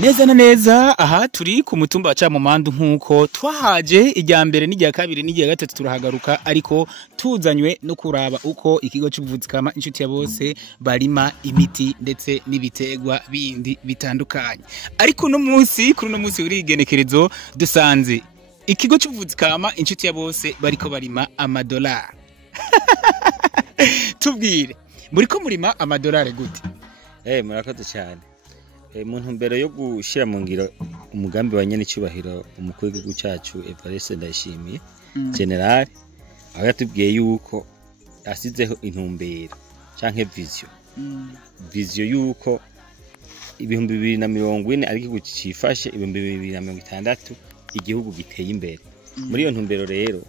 Neza na neza aha turi ku mutumba wa Camumandu nkuko twahaje ijya mbere n'ijya kabiri n'ijya gatatu turahagaruka ariko tuzanywe no kuraba uko ikigo cy'ubuvuzi kama inshuti ya bose barima imiti ndetse n'ibitegwa bindi bitandukanye. Ariko no munsi kuri no munsi uri igenekerezo dusanze ikigo cy'ubuvuzi kama inshuti ya bose bariko barima amadolari. Tubwire muriko murima amadolari gute? Murakoze cyane. Muntu mbere yo gushira mu ngiro umugambi wa nyene cyubahiro umukuru w'igihugu cyacu Evariste Ndayishimiye General aho yatubwiye yuko asizeho intumbero canke vision yuko 2040 ari igihugu cifashe 2060 igihugu giteye imbere. Muri iyo ntumbero rero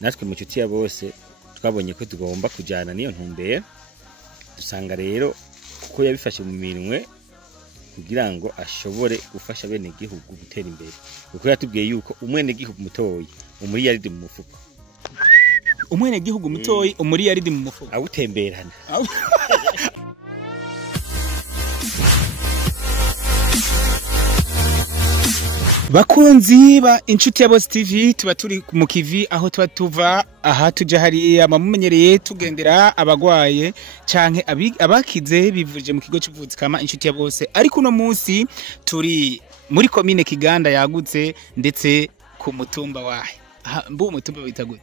natwe mu cyuti ya bose twabonye ko tugomba kujana niyo ntumbero, dusanga rero kuko yabifashe mu minwe kugira ngo ashobore gufasha bene gihugu gutera imbere. Kuko yatubwiye yuko umwene gihugu mutoyi umuri yaridi mu mufuko. Umwene gihugu mutoyi umuri yaridi mu mufuko. Awutemberana. Bakunzi ba inshuti ya Boss TV tuba turi mu kivi aho tuba tuva aha tuja hari amamumenyereye tugendera abagwaye canke abakize bivuje mu kigo cy'ubuvuzi kama inshuti ya bose. Ariko uno munsi turi muri commune Kiganda yagutse ndetse ku mutumba wahe. Mbu umutumba wita gute?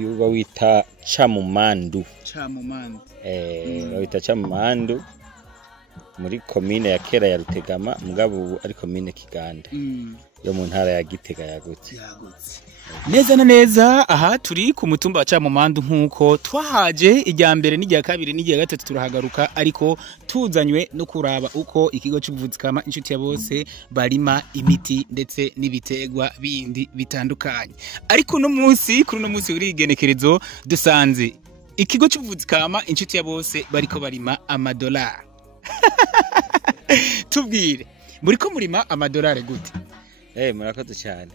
Yuba wita Camumandu. Camumandu. Wita Camumandu muri commune ya kera ya Rutegama mugabo ari commune Kiganda yo mu ntara ya Gitega yagutse. Neza na neza aha turi ku mutumba wa Camumandu nkuko twahaje ijya mbere n'ijya kabiri n'ijya gatatu turahagaruka ariko tuzanywe no kuraba uko ikigo cy'ubuvuzi kama inshuti ya bose barima imiti ndetse n'ibitegwa bindi bitandukanye. Ariko no munsi kuri no munsi uri igenekerezo dusanze ikigo cy'ubuvuzi kama inshuti ya bose bariko barima amadolari. Tubwire muriko murima amadolari gute? Murakoze cyane.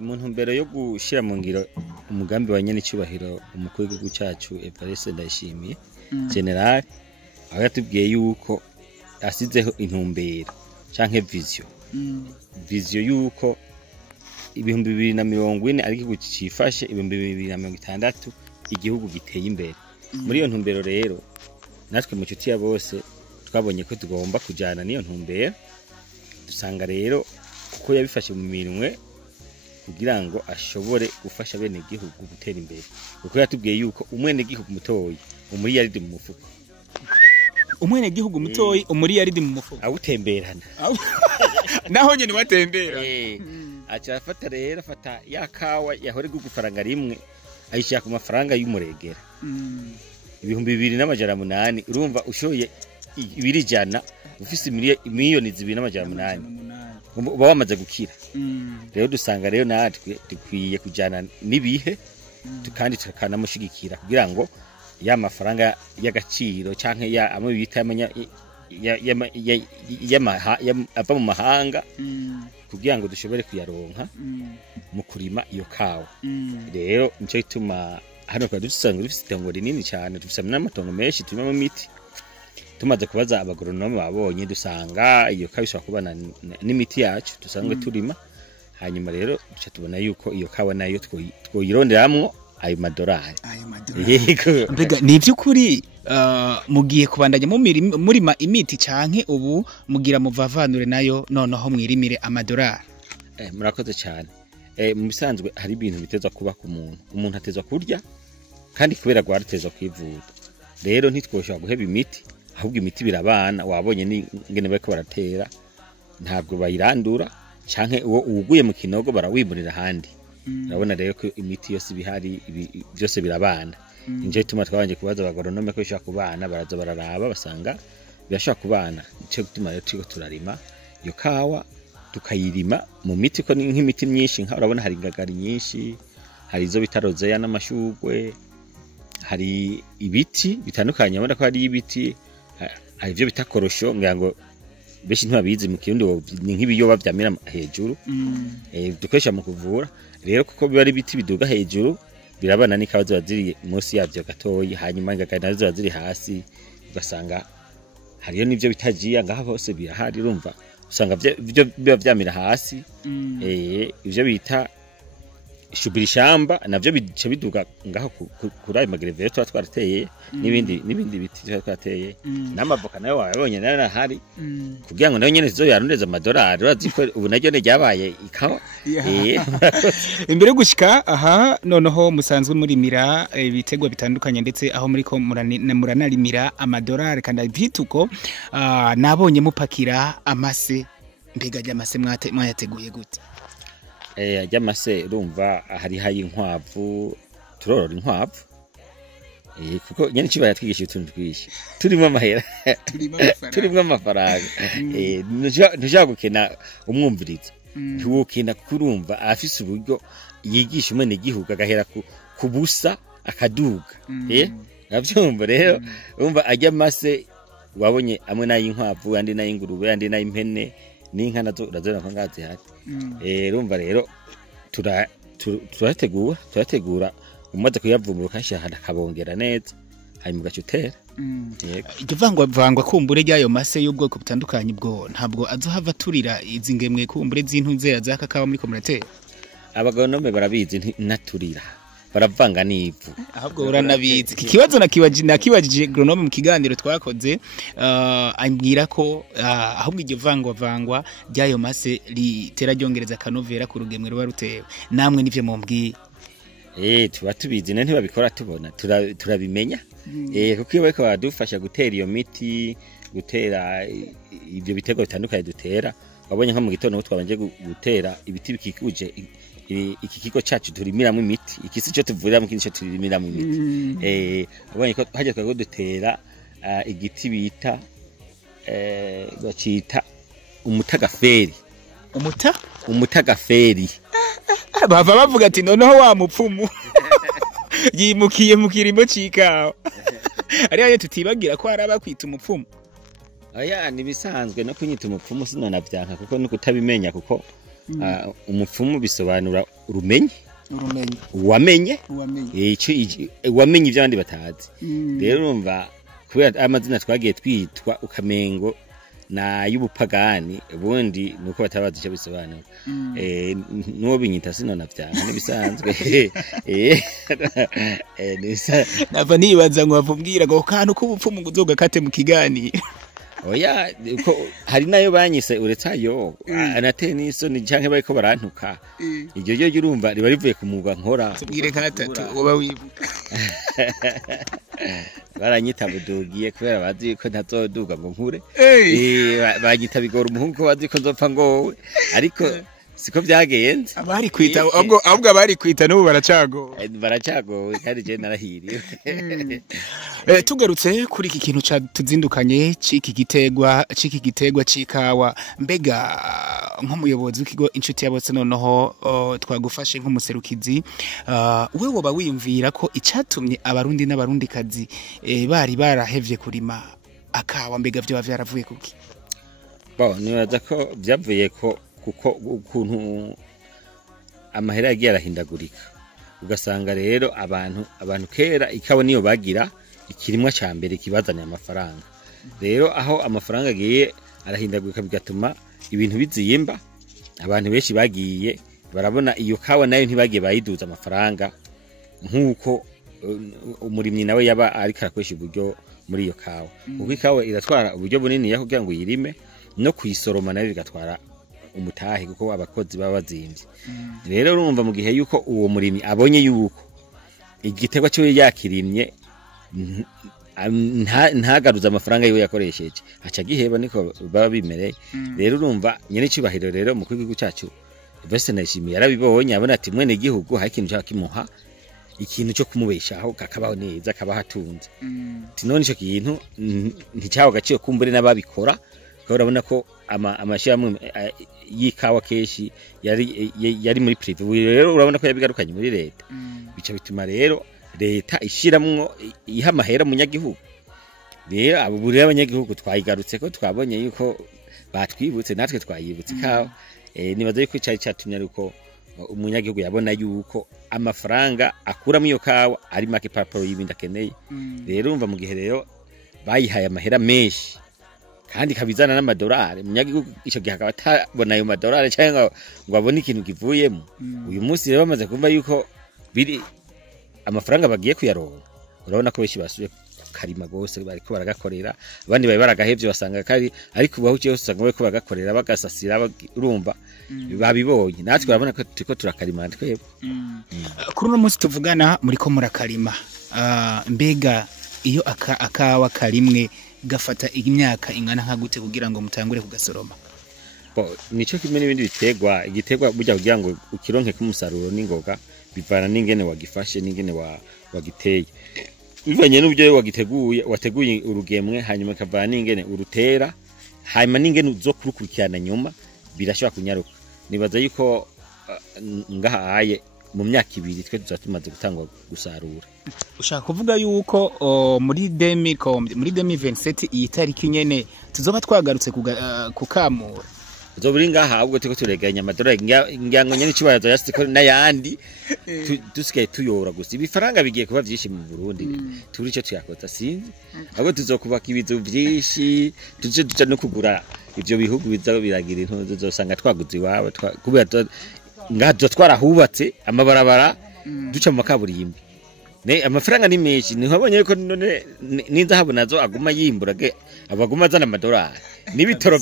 Muntu mbere yo gushira mu ngiro umugambi wa nyene cyubahiro umukuru w'igihugu cyacu Evariste Ndayishimiye General aho yatubwiye yuko asizeho intumbero canke vision yuko 2040 ari igihugu cifashe 2060 igihugu giteye imbere. Muri iyo ntumbero rero natwe mu cyuti ya bose twabonye ko tugomba kujana niyo ntumbero, dusanga rero kuko yabifashe mu minwe kugira ngo ashobore gufasha bene gihugu gutera imbere. Kuko yatubwiye yuko umwene gihugu mutoyi umuri yaridi mu mufuko. Umwene gihugu mutoyi umuri yaridi mu mufuko. Awutemberana. Naho nyene watembera. Acha afata rero afata yakawa yahore gufaranga rimwe ayishaka ku mafaranga y'umuregera. 2008 urumva ushoye ibirijana ufise miliyoni 2,800 uba wamaze gukira. Rero dusanga rero natwe dukwiye kujana nibihe kandi tukanamushigikira kugira ngo ya mafaranga y'agaciro canke ya amwe bita ava mu mahanga kugira ngo dushobore kuyaronka mu kurima iyo kawa. Rero nico ituma hano kwa dusanga dufise itongo rinini cyane, dufise n'amatongo menshi turimo mu miti. Tumaze kubaza abagoronome babonye dusanga iyo kabishwa kubana n'imiti yacu dusanzwe turima. Hanyuma rero duca tubona yuko iyo kawa nayo twoyironderamwo ayo madolari. Yego. Mbega ni byukuri mugiye kubandanya mu murima imiti canke ubu mugira muvavanure nayo noneho mwirimire amadolari? Murakoze cyane. Mu bisanzwe hari ibintu bitezwa kuba ku umuntu atezwa kurya kandi kubera gwaratezwa kwivura. Rero ntitwoshobora guheba imiti, ahubwo imiti birabana. Wabonye n'ingene bariko baratera ntabwo bayirandura canke uwo uguye mu kinogo barawimurira handi. Urabona rero ko imiti yose bihari byose birabana. Inje tuma twabanje kubaza abagoronome ko bishaka kubana, baraza bararaba basanga birashaka kubana. Ico gituma rero tiko turarima iyo kawa tukayirima mu miti ko nk'imiti myinshi nka urabona hari ingagari nyinshi, hari izo bitarozeya n'amashugwe, hari ibiti bitandukanye. Abona ko hari ibiti hari byo bitakorosho ngira ngo beshi ntibabizi mu kirundi ni nk'ibiyoba byamira hejuru dukoresha mu kuvura. Rero kuko biba ari biti biduga hejuru birabana n'ikabazo baziri munsi yavyo gatoyi, hanyuma ingagari nazo baziri hasi ugasanga hariyo nivyo bitagiye ngaha hose birahari. Urumva usanga byo biba vyamira hasi ivyo bita shubirishamba navyo bice biduga ngaho kuri ayo magerevere tuba twarateye n'ibindi biti tuba twateye n'amavoka nayo wabonye nayo nahari kugira ngo nayo nyene zizoyarondeza amadolari uraziko ubu naryo ryabaye ikawa imbere gushika aha noneho musanzwe murimira ibitegwa bitandukanye ndetse aho muriko muranarimira amadolari kandi bituko nabonye mupakira amase mbega ry'amase mwayateguye gute ajyamase urumva hari inkwavu turorora inkwavu kuko nyene cibaya twigisha utuntu twishi turimo amahera turimo amafaranga ntushaka gukena umwumvirizo ntiwokena kurumva afise uburyo yigisha umene igihugu agahera ku busa akaduga navyumva rero urumva ajyamase wabonye amwe nayinkwavu andi nayingurube andi nayimpene n'inka nazo urazona ko ngazi hati urumva rero turategura umaze kuyavumbura ukashira akabongera neza hanyuma ugacutera igivangwa kumbure ryayo mase y'ubwoko butandukanye bwo ntabwo azohava turira izi ngemwe kumbure z'intunzera zakakawa muri komuniteri abagonome barabizi naturira baravanga n'ivu ahubwo uranabizi iki kibazo nakibajije agronome mu kiganiro twakoze ambwira ko ahubwo iryo vangwa ryayo mase litera ryongereza kanovera ku rugemwe ruba rutewe namwe nivyo mumbwiye tuba tubizi ne ntibabikora tubona turabimenya kuko iyo bariko badufasha gutera iyo miti gutera ibyo bitego bitandukanye dutera wabonye nko mu gitondo twabanje gutera ibiti bikikuje iki kigo cacu turimiramo imiti ikisi cyo tuvurira mu kindi cyo turimiramo imiti wabonye ko haje twago dutera igiti bita bacita umutagaferi umutagaferi bava bavuga ati noneho wa mupfumu yimukiye mu kirimo cikawa ari ayo tutibagira ko araba kwita umupfumu aya ni bisanzwe no kunyita umupfumu sinona byanka kuko nuko utabimenya kuko umupfumu bisobanura wamenye wamenye ivy'abandi batazi rero urumva kubera amazina twagiye twitwa ukamengo na y'ubupagani ubundi nuko batabazi icyo bisobanura nuwo binyita sinona byanka nibisanzwe nava nibaza ngo bavumbwira ngo kantu k'ubupfumu ngo uzogakate mu kiganiro oya ko hari nayo banyise uretse ayo anateye n'isoni canke bariko barantuka iryo ryo urumva riba rivuye ku mwuga nkora tubwire katatu woba wibuka baranyita budugiye kubera bazi ko ntazoduga ngo nkure banyita bigora umuhungu ko bazi ko nzopfa ngowe ariko siko byagenze abari kwita ahubwo abari kwita n'ubu baracagowe kandi je narahiriye tugarutse kuri iki kintu tuzindukanye ciki gitegwa cikawa mbega nk'umuyobozi w'ikigo inshuti ya bose noneho twagufashe nk'umuserukizi we woba wiyumvira ko icatumye abarundi n'abarundikazi bari barahevye kurima akawa mbega byo byaravuye kuki nibaza ko byavuye ko kuko ukuntu amahera yagiye arahindagurika ugasanga rero abantu kera ikawa niyo bagira ikirimwa ca mbere kibazanya amafaranga rero aho amafaranga agiye arahindagurika bigatuma ibintu bizimba abantu benshi bagiye barabona iyo kawa nayo ntibagiye bayiduza amafaranga nkuko umurimyi nawe yaba ariko arakoresha uburyo muri iyo kawa kuko ikawa iratwara uburyo bunini ya kugira ngo yirime no kuyisoroma nayo bigatwara umutahe kuko abakozi baba bazimvye rero urumva mu gihe yuko uwo murimyi abonye yuko igiterwa cyo yakirimye ntagaruza amafaranga yiwe yakoresheje aca giheba niko baba bimereye rero urumva nyene cibahiro rero mu kwigihugu cyacu Vese nashimiye yarabibonye abona ati mwene gihugu hari ikintu cyakimuha ikintu cyo kumubeshaho kakabaho neza kabaho atunze none ico kintu nticyaho gaciye kumbure n'ababikora urabona ko amashyamwe yikawa keshi yari muri prive rero urabona ko yabigarukanye muri leta bica bituma rero leta ishiramwo iha amahera munyagihugu rero abo buri abanyagihugu twayigarutse ko twabonye yuko batwibutse natwe twayibutse kawa nibaza yuko cyari cyatumye ariko umunyagihugu yabona yuko amafaranga akura mu iyo kawa ari make papuro y'ibindi akeneye rero umva mu gihe rero bayihaye amahera menshi kandi kabizana n'amadolari munyagihugu ico gihe akaba atabona ayo madolari cyangwa ngo abone ikintu kivuyemo uyu munsi rero bamaze kumva yuko biri amafaranga bagiye kuyaronka urabona ko benshi basuye karima gose bariko baragakorera abandi bayi baragahevye basanga kari ariko bahuciye usanga bariko bagakorera bagasasira urumva babibonye natwe urabona ko turiko turakarimana twebwe kuri uno munsi tuvugana muri ko murakarima mbega iyo akawa karimwe gafata imyaka ingana nka gute kugira ngo mutangure kugasoroma nico kimwe n'ibindi bitegwa igitegwa burya kugira ngo ukironke kumusaruro n'ingoga bivana n'ingene wagifashe n'ingene wagiteye bivanye n'ubyo wateguye urugemwe hanyuma kavana n'ingene urutera hanyuma n'ingene uzokurukurikirana nyuma birashobora kunyaruka nibaza yuko ngahaye mu myaka 2 twe tuzatumaze gutangwa gusarura ushaka kuvuga yuko muri 2027 iyi tariki nyene tuzoba twagarutse kukamura zoburi ngaha ubwo tiko tureganya amadolari ngiyango nyene cibazo yasiko n'ayandi dusigaye tuyora gusa ibifaranga bigiye kuba byinshi mu Burundi turi cyo tuyakoza sinzi ahubwo tuzokubaka ibizo byinshi tuje no kugura ivyo bihugu bizaho biragira intozo zosanga twaguze iwawe kubera ngaho twarahubatse amabarabara duca mu makaburimbi amafaranga ni menshi ntihabonye ko none n'inzahabu nazo aguma yimburage abaguma azana amadolari n'ibitoro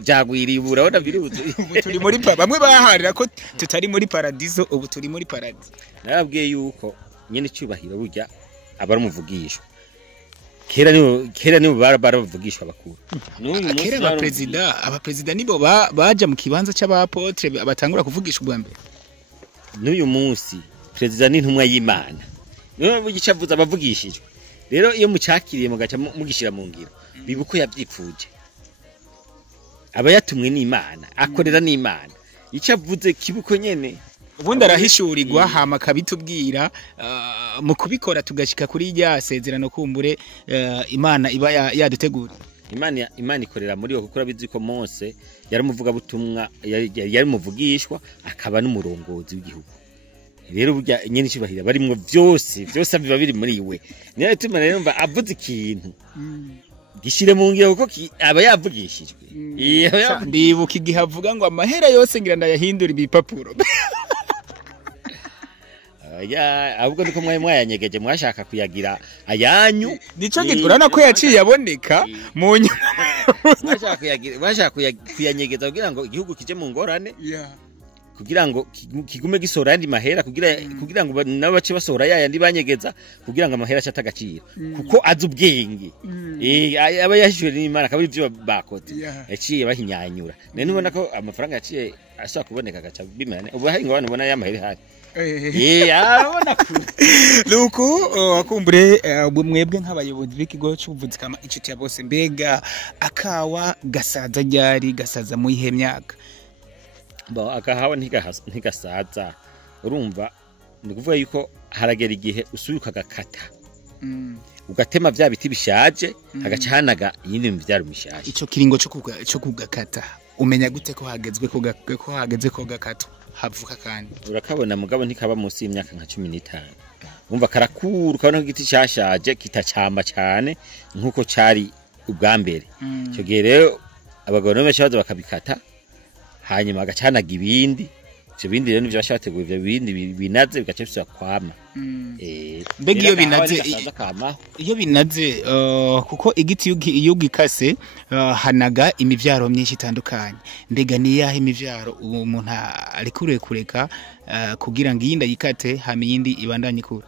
byagwiriye urabona biruzu turi muri bamwe baharira ko tutari muri paradiso ubu turi muri paradis narabwiye yuko nyene cyubahiro burya abari umuvugishwa kera nibo baravugishwa bakuru kera abapresident nibo baja mu kibanza cy'abapotre batangura kuvugisha ubwa mbere n'uyu munsi president n'intumwa y'Imana niyo bugicavuza abavugishijwe rero iyo mucakiriye mugaca mugishira mu ngiro bibuko yabyipfuje aba yatumwe n'Imana akorera n'Imana icavuze kibuko nyene ubundi arahishurirwa hama kabitubwira mu kubikora tugashika kuri rya sezerano kumbure Imana iba yadutegura Imana ikorera muri yo kuko rabizi ko Mose yaramuvuga butumwa yari muvugishwa akaba n'umurongozi w'igihugu rero burya nyene cyubahira barimwe byose biba biri muri we niyo tuma rero mva avuze ikintu gishire mu ngiro kuko aba yavugishijwe ndibuka igihe avuga ngo amahera yose ngira ndayahindura ibipapuro ahubwo niko mwayanyegeje mwashaka kuyagira ayanyu nico gitурana ko yaciye aboneka mu mwashaka kuyanyegeza kugira ngo igihugu kije mu ngorane kugira ngo kigume gisora yandi mahera kugira ngo nabace basora yandi banyegeza kugira ngo amahera cyatagacira kuko azi ubwenge aba yashijwe n'Imana kabiri byo bakoze yaciye bahinyanyura none ubona ko amafaranga yaciye ashaka kuboneka gaca bimene ubu hari ngabana ubona y'amahera hari abona luko akumbure mwebwe nk'abayobozi b'ikigo cy'ubuvuzi kama inshuti ya bose mbega akawa gasaza ryari gasaza mu ihe myaka akahawa ntigasaza urumva ni kuvuga yuko haragera igihe usubika gakata ugatema bya biti bishaje hagaca hanaga yindi mbyaro mishaje ico kiringo cyo kugakata umenya gute ko hagezwe ko hageze ko gakato havuka kandi urakabona mugabo ntikaba munsi y'imyaka nka 15 umva karakuru kabona igiti cyashaje kitacamba cyane nkuko cari ubwa mbere cyo gihe rero abagabo n'abashaje bakabikata hanyuma agacanaga ibindi ivyo bindi rero nivyo bashateguye ivyo bindi binaze bigace bisubira kwama mbega iyo binaze kuko igiti iyo gikase hanaga imivyaro myinshi itandukanye mbega ni yahe imivyaro umuntu ari kureka kugira ngo iyindi yikate hama iyindi ibandanye kura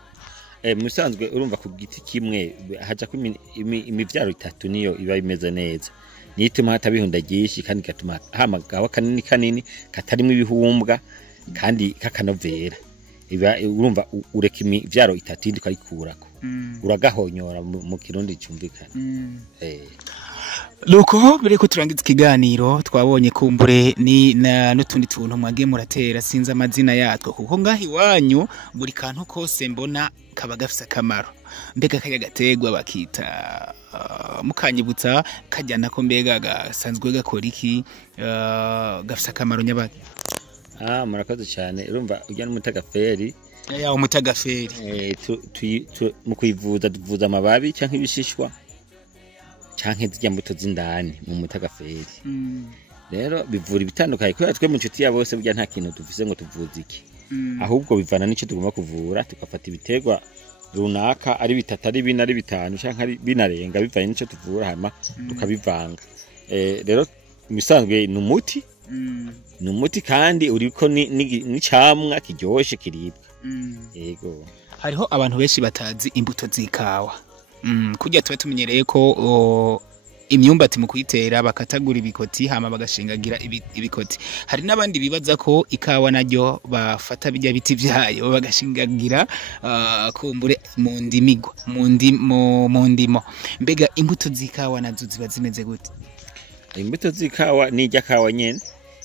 musanzwe urumva ku giti kimwe haja ko imivyaro 3 niyo iba imeze neza nituma hatabihundagishi kandi gatuma hamagawa kanini katarimo ibihumbwa kandi kakanovera iba urumva ureka imivyaro 3 indi kayikurako uragahonyora mu kirundi cyumvikana Luko bireko turangiza ikiganiro twabonye kumbure ni n'utundi tuntu mwage muratera sinza amazina yatwo kuko ngahi wanyu buri kantu kose mbona kaba gafisa kamaro mbega kaya gategwa bakita mukanyibutsa kajyana ko mbega gasanzwe gakora iki gafisa kamaro nyabaki murakoze cyane urumva ujya n'umutagaferi yawo mutagaferi mu kwivuza tuvuza amababi cyangwa ibishishwa canke zirya mbuto z'indani mu mutagaferi. Rero bivura ibitandukanye kubera twe mu nshuti ya bose burya nta kintu dufise ngo tuvuze iki. Ahubwo bivana n'ico tugomba kuvura tugafata ibiterwa runaka ari bitatu ari bine ari bitanu canke ari binarenga bivanye n'ico tuvura hama tukabivanga. Rero misanzwe n'umuti n'umuti kandi uriko ni camwa kiryoshe kiribwa. Yego. Hariho abantu benshi batazi imbuto z'ikawa. Kujya tuba tumenyereye ko imyumbati mu kuyitera bakatagura ibikoti hama bagashingagira ibikoti. Hari nabandi bibaza ko ikawa naryo bafata bijya biti vyayo bagashingagira kumbure mu ndimigwa mu ndimo. Mbega imbuto z'ikawa nazo ziba zimeze gute? Imbuto z'ikawa ni ijya kawa nyene.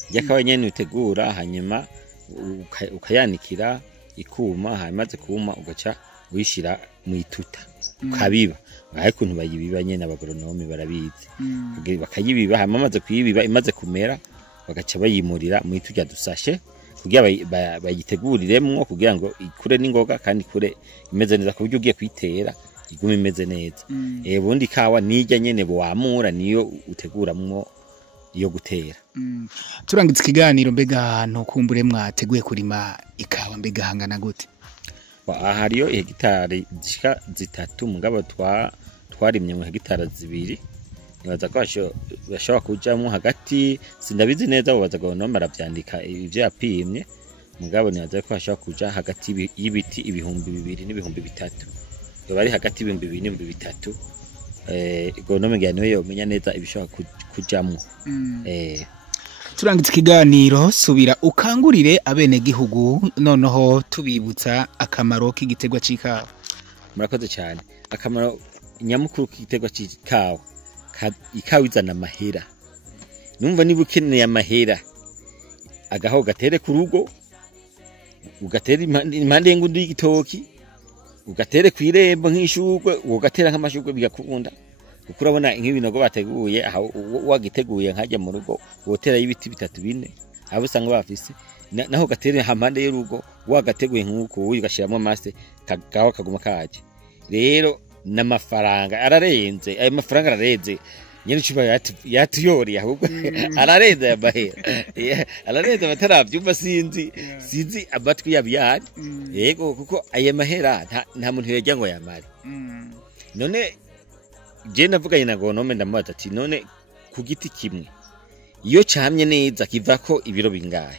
Ijya kawa nyene utegura hanyuma ukayanikira ikuma hamaze kuma ugaca wishira mu ituta ukabiba. Ngahe kuntu bayibiba nyene abagoronome barabizi. Bakayibiba hamaze kuyibiba imaze kumera bagaca bayimurira mu itujya dusashe kugira bayiteguriremwo kugira ngo ikure n'ingoga kandi ikure imeze neza kuburyo ugiye kwitera igume imeze neza. Bundi kawa nijya nyene bo wamura niyo uteguramwo iyo gutera. Turangitse ikiganiro mbega ahantu kumbure mwateguye kurima ikawa mbega hangana gute? Hariyo hegitari zishika zitatu mugabo twarimye mu hegitari zibiri. Nibaza ko bashobora kujamwo hagati sindabizi neza bo baza gonoma aravyandika ivyo yapimye mugabo nibaza ko bashobora kuja hagati y'ibiti ibihumbi 2 n'ibihumbi 3. Yo bari hagati y'ibihumbi 2 n'ibihumbi 3. Gonome ngiye niwe yomenya neza ibishobora kujamwo. Turangitse ikiganiro subira ukangurire abene gihugu noneho tubibutsa akamaro k'igitegwa c'ikawa. Murakoze cyane. Akamaro nyamukuru k'igitegwa c'ikawa ikawa izana amahera. Numva niba ukeneye amahera agaho gatere ku rugo ugatera impande y'ingundi y'igitoki ugatere kwirembo nk'ishugwe ugatera nk'amashugwe bigakunda. Kuko urabona nk'ibinogo bateguye aho wagiteguye nkajya mu rugo wotera y'ibiti 3-4 abo usanga bafise naho gatere hampande y'urugo wagateguye nk'uko uyigashiramo amaste kagaho kaguma kaje. Rero n'amafaranga ararenze ayo mafaranga ararenze nyene cyuba yatuyori ahubwo ararenze yabahera ararenze bataravyumva sinzi abatwi yabyari. Yego kuko aye mahera nta muntu yajya ngo yamare. None je navuganye na gonome ndamubaza ati none ku giti kimwe iyo camye neza kivako ibiro bingahe?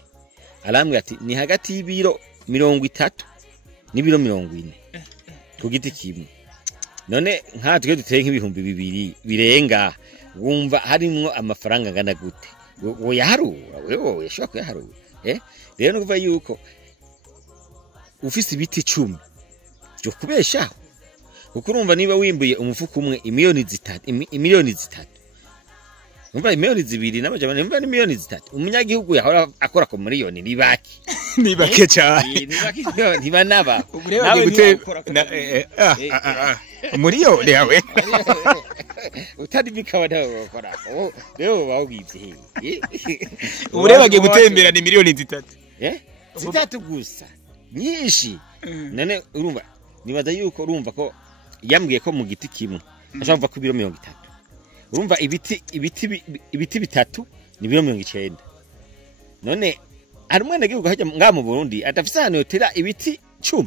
Arambwira ati ni hagati y'ibiro 30 n'ibiro 40 ku giti kimwe. None nkatwe duteye nk'ibihumbi 2 birenga wumva harimwo amafaranga ngana gute? Woyaharura wewe yashobora kuyaharura. Rero no kuva yuko ufise ibiti 10 byo kubeshaho kuko urumva niba wimbuye umufuko umwe imiliyoni 3 umva imiliyoni 2 n'amajana umva ni miliyoni 3 umunyagihugu yahora akora ku miliyoni nibaki nibake cyane nibaki ntibanaba nawe gutera umuriyoni yawe utari bikawa nawe ukora rero bawugize uburebage gutembera ni miliyoni 3 zitatu gusa nyinshi. None urumva nibaza yuko urumva ko yambwiye ko mu giti kimwe ashaka ku biro 30. Urumva ibiti bitatu ni biro 90. None ari umwana gihugu hajya nga mu Burundi atafise hano yotera ibiti 10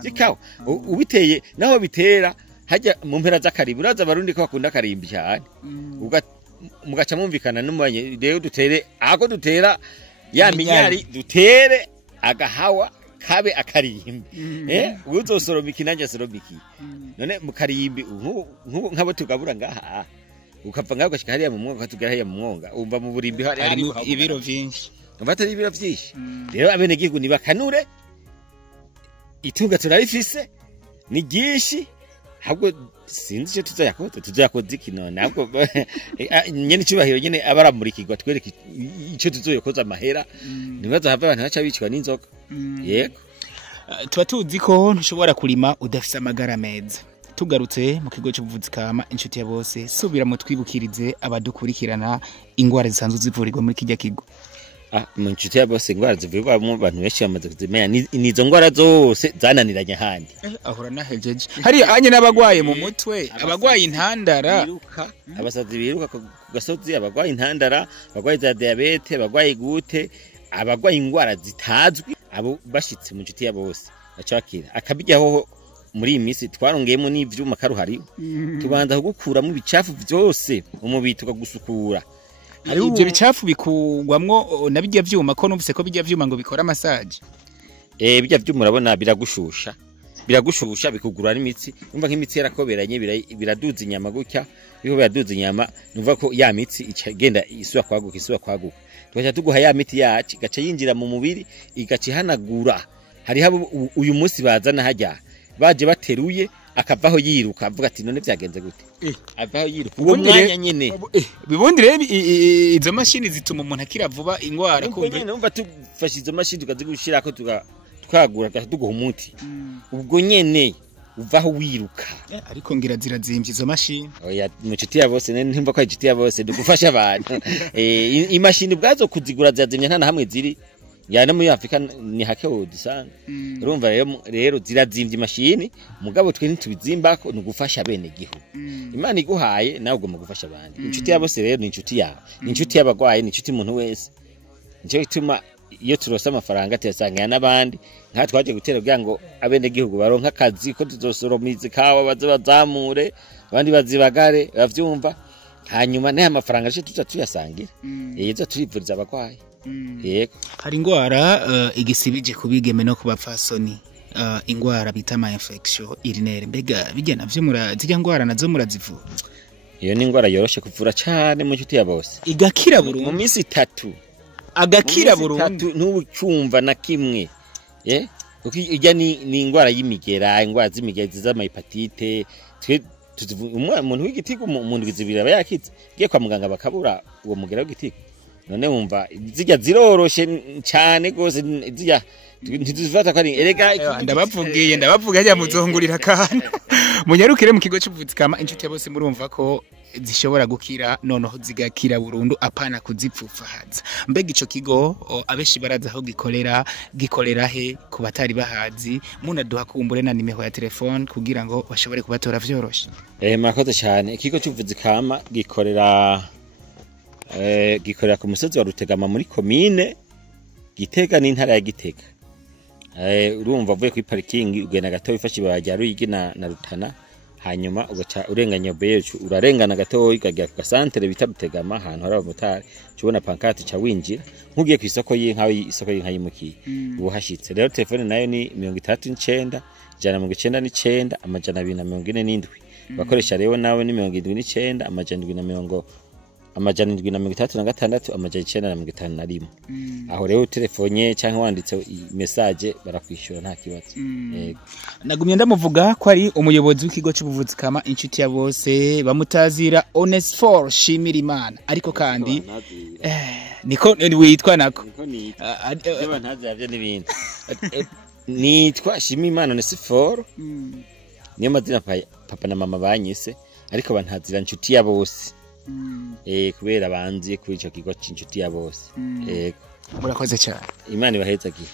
zikawa ubiteye naho bitera hajya mu mpera z'akaribu uraza abarundi ko bakunda karimbi cyane mugaca mumvikana n'umanye rero dutere ako dutera ya minyari dutere agahawa kabe akarimbi. Uzosoroma ikinanja soromiki. None mu karimbi nk'abo tugabura ngaha ukapfa ngaho gashika hariya mu mwonga katugera hariya mu mwonga umva mu burimbi hari ibiro vyinshi batari ibiro vyinshi. Rero abene gihugu ni bakanure itunga turarifise ni gishi habwo sinzi cyo tuzayakoze kino nabwo nyene cyubahiro nyene abaramurikirwa twereke icyo tuzoyokoza amahera nibaza hava abantu baca bicwa n'inzoka. Yego tuba tuzi ko ntushobora kurima udafise amagara meza. Tugarutse mu kigo cy'ubuvuzi kama inshuti ya bose subira mu twibukirize abadukurikirana ingwara zisanzwe zivurirwa muri kijya kigo. mu nshuti ya bose ingwara zivurwa mu bantu benshi bamaze kuzimenya nizo ngwara zose zananiranye handi ahora nahejeje hari anye n'abagwaye mu mutwe abagwaye intandara abasazi biruka ku gasozi abagwaye intandara abagwaye za diabete abagwaye gute abagwaye ingwara zitazwi abo bashitse mu nshuti ya bose bacakira akabijyaho muri iyi minsi twarongeyemo n'ivyuma karuhari tubanza kugukuramo ibicafu byose umubiri tukagusukura ibyo bicafu bikugwamwo na bijya vyuma ko numvise ko bijya vyuma ngo bikora massage bijya vyuma urabona biragushusha bikugura n'imitsi umva nk'imitsi yarakoberanye biraduza inyama gutya biho biraduza inyama numva ko ya mitsi igenda isura kwaguka tugaca tuguha ya miti yacu gaca yinjira mu mubiri igaca ihanagura hari habo uyu munsi bazana hajya baje bateruye akavaho yiruka avuga ati none byagenze gute avaho yiruka uwo mwanya nyene bibundi rero izo mashini zituma umuntu akira vuba ingwara kumbe numva tufashe izo mashini tukazigushirako tukagura tuguha umuti ubwo nyene uvaho wiruka ariko ngira zirazimvye izo mashini oya mu nshuti ya bose ntimva ko inshuti ya bose dugufasha abantu imashini bwazo kuzigura zazimye nta na hamwe ziri yana muri Afrika ni hake udisanga urumva rero zirazimvye imashini mugabo twe ntitubizimbako nugufasha bene gihu Imana iguhaye nawe ugomba gufasha abandi inshuti ya bose rero ni inshuti yawe ni inshuti y'abagwaye ni inshuti umuntu wese nico gituma iyo turose amafaranga tuyasanga n'abandi nka twaje gutera kugira ngo abene gihugu baronka akazi ko tuzosoromiza kawa bazamure abandi bazibagare bavyumva hanyuma naye amafaranga cyo tuza tuyasangira yezo turivuriza abagwaye yego hari ingwara igisibije kubigeme no kubapfasoni ingwara bita ma infection urinere mbega bijya navyo murazijya ngwara nazo murazivura iyo ni ingwara yoroshe kuvura cyane mu nshuti ya bose igakira burundu mu minsi 3 agakira burundu ntubucumva na kimwe kuko ijya ni ingwara y'imigera ingwara z'imigera z'ama hepatite twe umuntu w'igitigo umuntu gizibira abayakitse giye kwa muganga bakabura uwo mugera w'igitigo none wumva zijya ziroroshe cyane gose zijya ntizifata ko ari erega ndabavuga ajya muzongurira kandi munyarukire mu kigo cy'ubuvutsikama inshuti ya bose murumva ko zishobora gukira noneho zigakira burundu apana kuzipfufahaza mbega ico kigo abeshi baraza aho gikorera he ku batari bahazi munaduha kumbure na nimero ya telefone kugira ngo bashobore kubatora vyoroshe murakoze cyane ikigo cy'ubuvutsikama gikorera ku musozi wa Rutegama muri commune Gitega n'intara ya Gitega urumva avuye kuri parking ugenda gato wifashe bajya Ruyigi na Rutana hanyuma ugaca urenganya beyo urarengana gato ikajya ku santere bita Rutegama ahantu hari abamotari cubona pancarte ca winjira nkugiye ku isoko y'inka yimukiye ubu hashitse rero telefone nayo ni 39 199 amajana 247 bakoresha rero nawe ni 79 amajana 736 amajana 951 aho rero telefonye cyangwa wanditse message barakwishura nta kibazo nagumye ndamuvuga ko ari umuyobozi w'ikigo cy'ubuvutsikama inshuti ya bose bamutazira Onesphore Shimirimana ariko kandi niko witwa nako niba ntazavye n'ibindi nitwa Shimirimana Onesphore niyo mazina papa na mama banyise ariko bantazira inshuti ya bose kubera banzi kuri ico kigo cy'inshuti ya bose murakoze cyane Imana ibahezagiye